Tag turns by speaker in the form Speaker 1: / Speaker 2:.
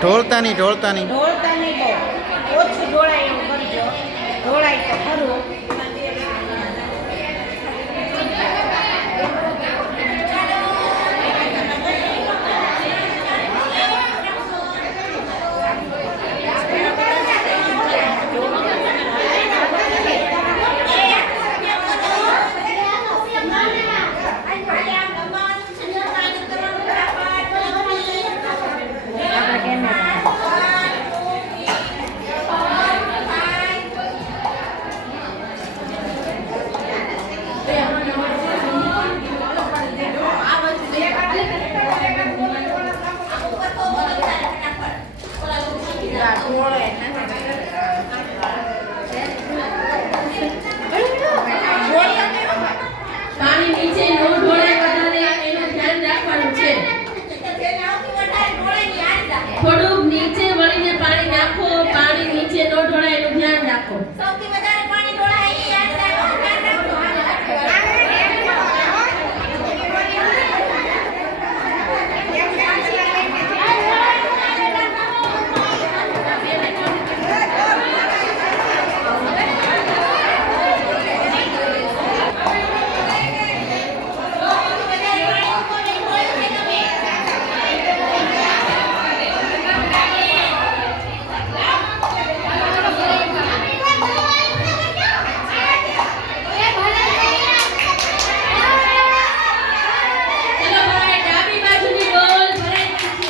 Speaker 1: ઢોળતા નહીં ઢોળતા નહીં
Speaker 2: ઢોળતા નહીં ઓછું ઢોળાય એવું કરજો. ઢોળાય તો no